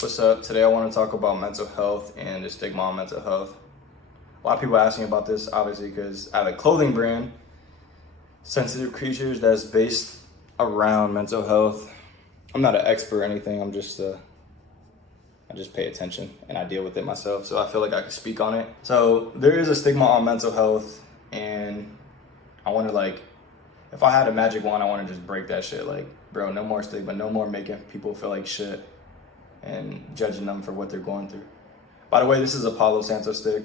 What's up? Today I want to talk about mental health and the stigma on mental health. A lot of people ask me about this, obviously, because I have a clothing brand, Sensitive Creatures, that's based around mental health. I'm not an expert or anything. I just pay attention and I deal with it myself, so I feel like I can speak on it. So there is a stigma on mental health, and I want to, if I had a magic wand, I want to just break that shit. Bro, no more stigma, no more making people feel like shit and judging them for what they're going through. By the way, this is a Palo Santo stick.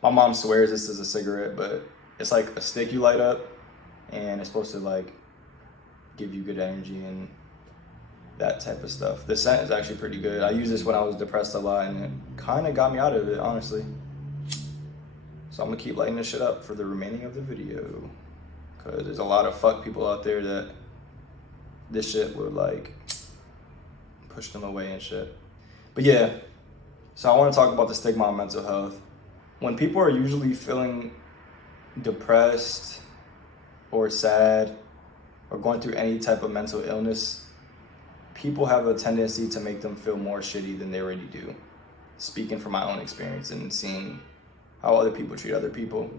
My mom swears this is a cigarette, but it's like a stick you light up, and it's supposed to give you good energy and that type of stuff. The scent is actually pretty good. I used this when I was depressed a lot, and it kind of got me out of it, honestly. So I'm gonna keep lighting this shit up for the remaining of the video, because there's a lot of fuck people out there that this shit would push them away and shit. But yeah, so I want to talk about the stigma on mental health. When people are usually feeling depressed or sad or going through any type of mental illness, people have a tendency to make them feel more shitty than they already do. Speaking from my own experience and seeing how other people treat other people.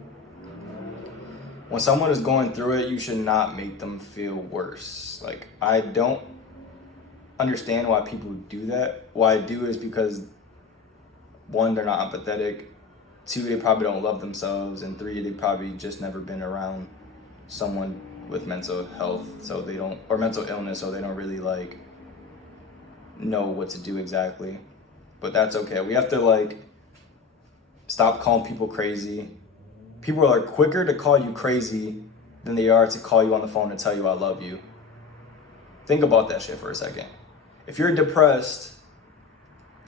When someone is going through it, you should not make them feel worse. I don't understand why people do that. Why I do is because, one, they're not empathetic. Two, they probably don't love themselves. And three, they probably just never been around someone with mental health, or mental illness, so they don't really know what to do exactly. But that's okay. We have to stop calling people crazy. People are quicker to call you crazy than they are to call you on the phone and tell you I love you. Think about that shit for a second. If you're depressed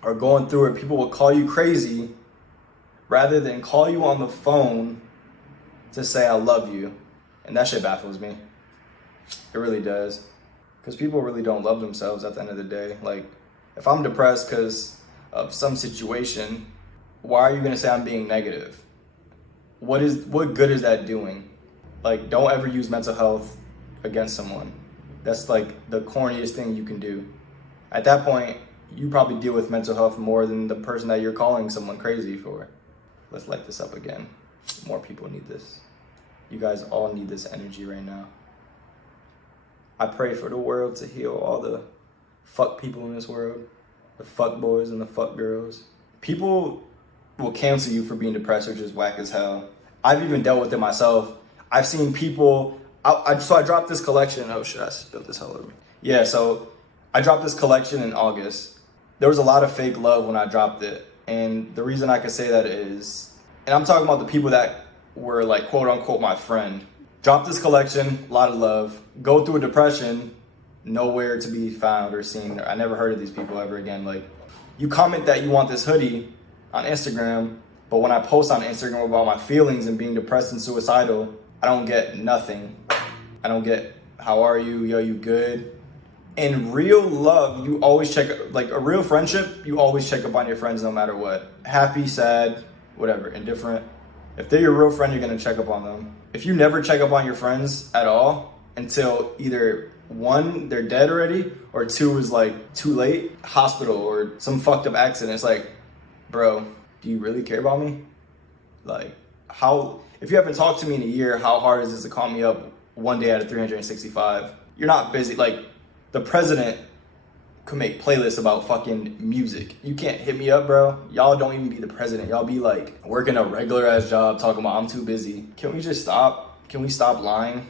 or going through it, people will call you crazy rather than call you on the phone to say I love you. And that shit baffles me. It really does. Because people really don't love themselves at the end of the day. If I'm depressed because of some situation, why are you going to say I'm being negative? What good is that doing? Don't ever use mental health against someone. That's the corniest thing you can do. At that point, you probably deal with mental health more than the person that you're calling someone crazy for. Let's light this up again. More people need this. You guys all need this energy right now. I pray for the world to heal all the fuck people in this world. The fuck boys and the fuck girls. People will cancel you for being depressed or just whack as hell. I've even dealt with it myself. I've seen people, I dropped this collection. Oh shit, I spilled this all over me. Yeah, so I dropped this collection in August. There was a lot of fake love when I dropped it. And the reason I can say that is, and I'm talking about the people that were quote unquote my friend. Dropped this collection, a lot of love. Go through a depression, nowhere to be found or seen. I never heard of these people ever again. You comment that you want this hoodie on Instagram, but when I post on Instagram about my feelings and being depressed and suicidal, I don't get nothing. I don't get, how are you? Yo, you good? In real love, you always check, a real friendship, you always check up on your friends no matter what. Happy, sad, whatever, indifferent. If they're your real friend, you're gonna check up on them. If you never check up on your friends at all until either one, they're dead already, or two is too late, hospital or some fucked up accident, it's bro, do you really care about me? If you haven't talked to me in a year, how hard is this to call me up one day out of 365? You're not busy. The president could make playlists about fucking music. You can't hit me up, bro. Y'all don't even be the president. Y'all be working a regular ass job talking about I'm too busy. Can we just stop? Can we stop lying?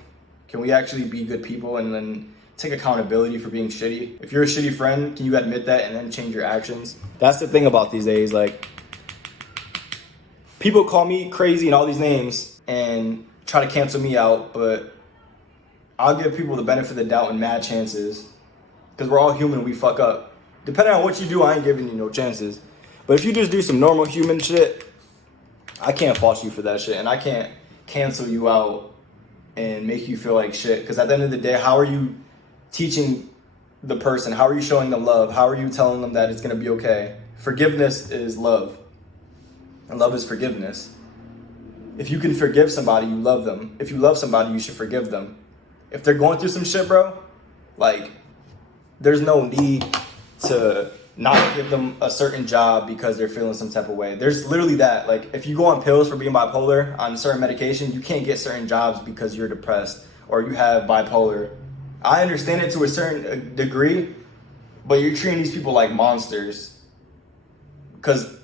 Can we actually be good people and then take accountability for being shitty? If you're a shitty friend, can you admit that and then change your actions? That's the thing about these days. People call me crazy and all these names and try to cancel me out, but I'll give people the benefit of the doubt and mad chances, because we're all human, we fuck up. Depending on what you do, I ain't giving you no chances. But if you just do some normal human shit, I can't fault you for that shit, and I can't cancel you out and make you feel like shit, because at the end of the day, how are you teaching the person? How are you showing them love? How are you telling them that it's gonna be okay? Forgiveness is love, and love is forgiveness. If you can forgive somebody, you love them. If you love somebody, you should forgive them. If they're going through some shit, bro, there's no need to not give them a certain job because they're feeling some type of way. There's literally that. Like, if you go on pills for being bipolar, on certain medication, you can't get certain jobs because you're depressed or you have bipolar. I understand it to a certain degree, but you're treating these people like monsters. Because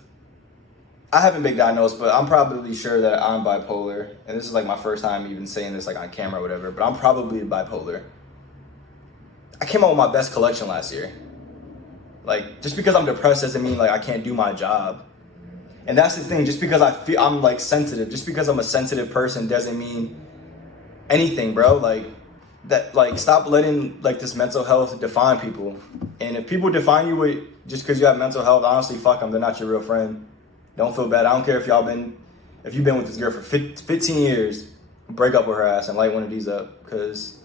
I haven't been diagnosed, but I'm probably sure that I'm bipolar. And this is like my first time even saying this like on camera or whatever, but I'm probably bipolar. I came out with my best collection last year. Like, just because I'm depressed doesn't mean like I can't do my job. And that's the thing, just because I'm like sensitive, just because I'm a sensitive person doesn't mean anything, bro. Like that, like, stop letting like this mental health define people. And if people define you with just because you have mental health, honestly, fuck them. They're not your real friend. Don't feel bad. I don't care if you've been with this girl for 15 years, break up with her ass and light one of these up because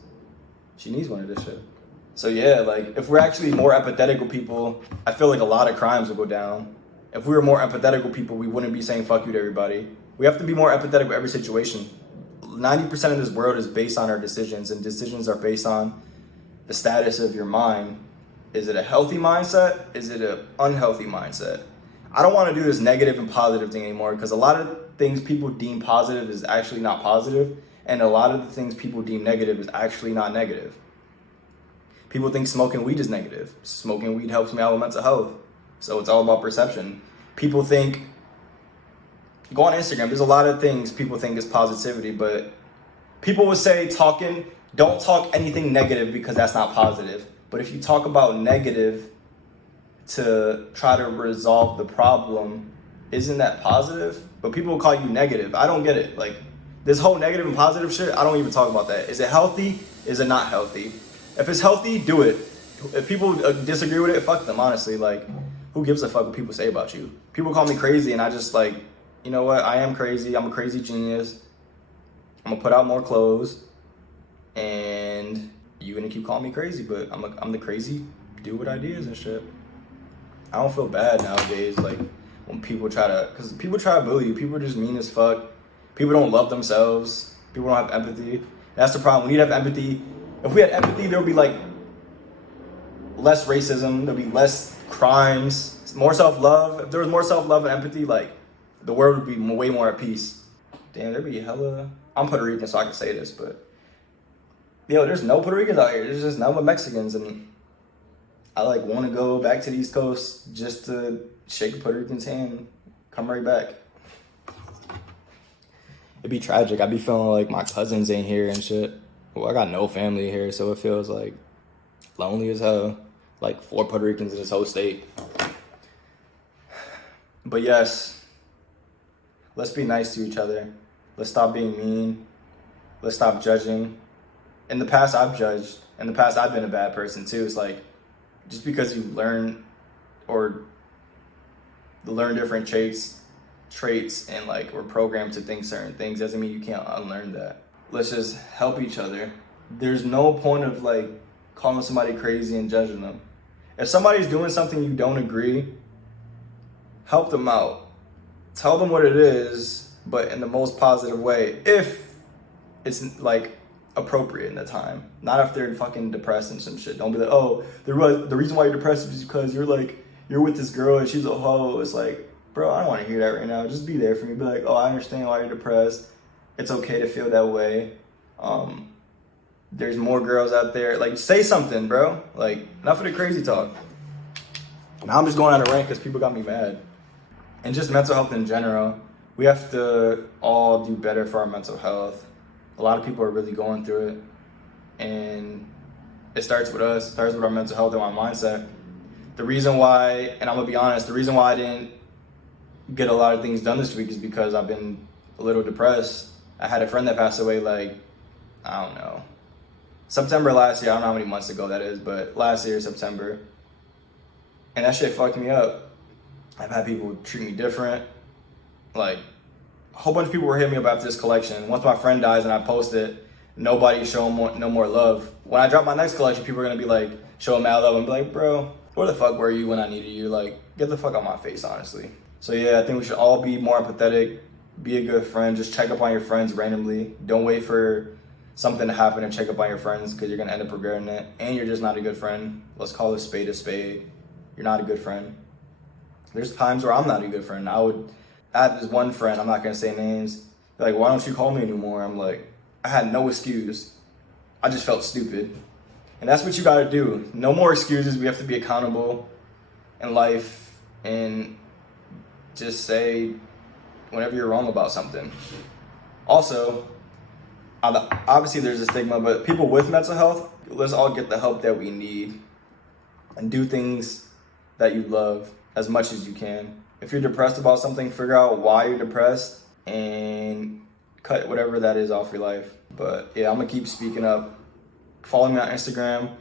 she needs one of this shit. So yeah, like, if we're actually more empathetic with people, I feel like a lot of crimes will go down. If we were more empathetic with people, we wouldn't be saying fuck you to everybody. We have to be more empathetic with every situation. 90% of this world is based on our decisions, and decisions are based on the status of your mind. Is it a healthy mindset? Is it an unhealthy mindset? I don't want to do this negative and positive thing anymore, because a lot of things people deem positive is actually not positive, and a lot of the things people deem negative is actually not negative. People think smoking weed is negative. Smoking weed helps me out with mental health. So it's all about perception. People think, go on Instagram, there's a lot of things people think is positivity, but people would say don't talk anything negative because that's not positive. But if you talk about negative to try to resolve the problem, isn't that positive? But people will call you negative. I don't get it. Like, this whole negative and positive shit, I don't even talk about that. Is it healthy? Is it not healthy? If it's healthy, do it. If people disagree with it, fuck them, honestly. Like, who gives a fuck what people say about you? People call me crazy, and I just, like, you know what? I am crazy. I'm a crazy genius. I'm gonna put out more clothes, and you're gonna keep calling me crazy, but I'm the crazy dude with ideas and shit. I don't feel bad nowadays, like, when people because people try to bully you. People are just mean as fuck. People don't love themselves. People don't have empathy. That's the problem. We need to have empathy. If we had empathy, there would be like less racism, there'd be less crimes, more self-love. If there was more self-love and empathy, like, the world would be way more at peace. Damn, there'd be hella... I'm Puerto Rican, so I can say this, but yo, there's no Puerto Ricans out here. There's just nothing but Mexicans, and I like want to go back to the East Coast just to shake a Puerto Rican's hand, come right back. It'd be tragic. I'd be feeling like my cousins ain't here and shit. Well, I got no family here, so it feels like lonely as hell. Like 4 Puerto Ricans in this whole state. But yes, let's be nice to each other. Let's stop being mean. Let's stop judging. In the past, I've judged. In the past, I've been a bad person too. It's like, just because you learn different traits and like we're programmed to think certain things doesn't mean you can't unlearn that. Let's just help each other. There's no point of like calling somebody crazy and judging them. If somebody's doing something you don't agree, help them out. Tell them what it is, but in the most positive way, if it's like appropriate in the time. Not if they're fucking depressed and some shit. Don't be like, oh, the reason why you're depressed is because you're with this girl and she's a hoe. It's like, bro, I don't want to hear that right now. Just be there for me. Be like, oh, I understand why you're depressed. It's okay to feel that way. There's more girls out there. Like, say something, bro. Like, enough of the crazy talk. Now I'm just going on a rant because people got me mad. And just mental health in general. We have to all do better for our mental health. A lot of people are really going through it. And it starts with us. It starts with our mental health and our mindset. The reason why, and I'm going to be honest, the reason why I didn't get a lot of things done this week is because I've been a little depressed. I had a friend that passed away, like, I don't know, September last year. I don't know how many months ago that is, but last year, September. And that shit fucked me up. I've had people treat me different. Like, a whole bunch of people were hitting me up after this collection. Once my friend dies and I post it, nobody's showing no more love. When I drop my next collection, people are going to be like, showing mad love and be like, bro, where the fuck were you when I needed you? Like, get the fuck out my face, honestly. So yeah, I think we should all be more empathetic. Be a good friend. Just check up on your friends randomly. Don't wait for something to happen and check up on your friends because you're going to end up regretting it. And you're just not a good friend. Let's call a spade a spade. you're not a good friend. There's times where I'm not a good friend. I had this one friend, I'm not gonna say names, like, why don't you call me anymore? I'm like, I had no excuse. I just felt stupid. And that's what you gotta do. No more excuses. We have to be accountable in life and just say whenever you're wrong about something. Also, obviously there's a stigma, but people with mental health, let's all get the help that we need and do things that you love as much as you can. If you're depressed about something, figure out why you're depressed and cut whatever that is off your life. But yeah, I'm gonna keep speaking up. Follow me on Instagram,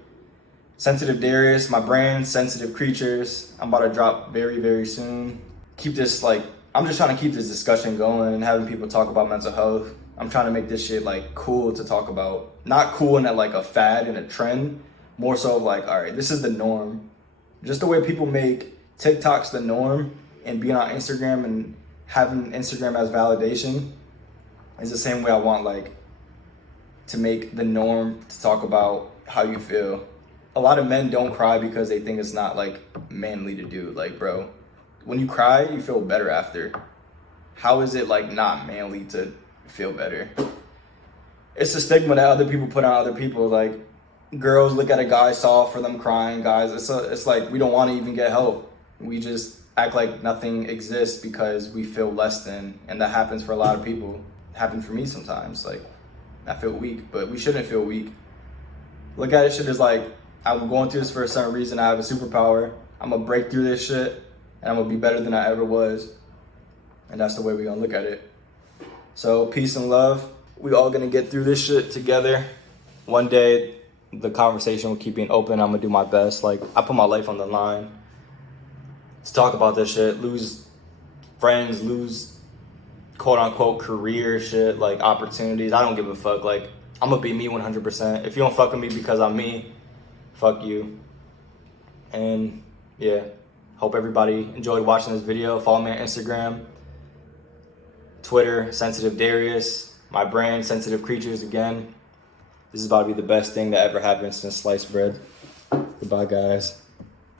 Sensitive Darius, my brand, Sensitive Creatures. I'm about to drop very, very soon. Keep this I'm just trying to keep this discussion going and having people talk about mental health. I'm trying to make this shit cool to talk about. Not cool in a fad and a trend, more so of all right, this is the norm. Just the way people make TikToks the norm and being on Instagram and having Instagram as validation is the same way I want to make the norm to talk about how you feel. A lot of men don't cry because they think it's not manly to do. Bro, when you cry, you feel better after. How is it not manly to feel better? It's the stigma that other people put on other people. Girls look at a guy soft for them crying. Guys, it's we don't want to even get help. We just act like nothing exists because we feel less than, and that happens for a lot of people. It happened for me sometimes. I feel weak, but we shouldn't feel weak. Look at it shit as I'm going through this for a certain reason. I have a superpower. I'm gonna break through this shit and I'm gonna be better than I ever was. And that's the way we're gonna look at it. So peace and love. We all gonna get through this shit together. One day the conversation will keep being open. I'm gonna do my best. I put my life on the line to talk about this shit. Lose friends, lose quote unquote career shit, opportunities. I don't give a fuck. I'm gonna be me 100%. If you don't fuck with me because I'm me, fuck you. And yeah, hope everybody enjoyed watching this video. Follow me on Instagram, Twitter, Sensitive Darius, my brand, Sensitive Creatures. Again, this is about to be the best thing that ever happened since sliced bread. Goodbye, guys.